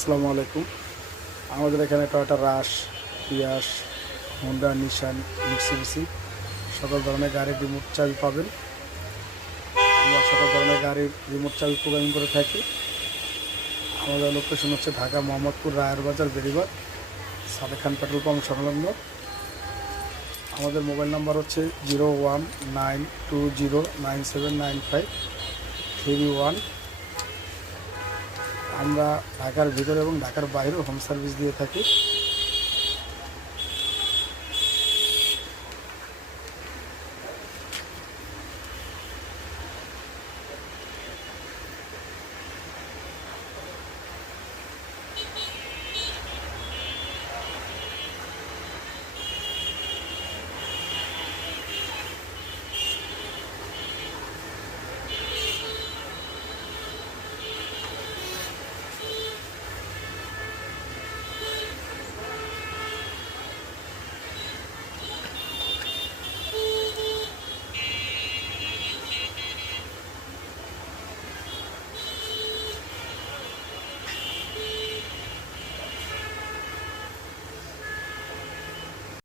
আসসালামু আলাইকুম। আমাদের এখানে টয়োটা রাশ, পিয়াস, হোন্ডা, নিশান, মিৎসুবিশি সকল ধরনের গাড়ির রিমোট চাবি পাবেন। আমরা সকল ধরনের গাড়ির রিমোট চাবি প্রোগ্রামিং করে থাকি। আমাদের লোকেশন হচ্ছে ঢাকা মোহাম্মদপুর, রায়ের বাজার, বেড়িবাঁধ, সাদেক খান পেট্রোল পাম্প সংলগ্ন। আমাদের মোবাইল নাম্বার হচ্ছে 0192097953 আমরা ঢাকার ভিতরে এবং ঢাকার বাইরেও হোম সার্ভিস দিয়ে থাকি।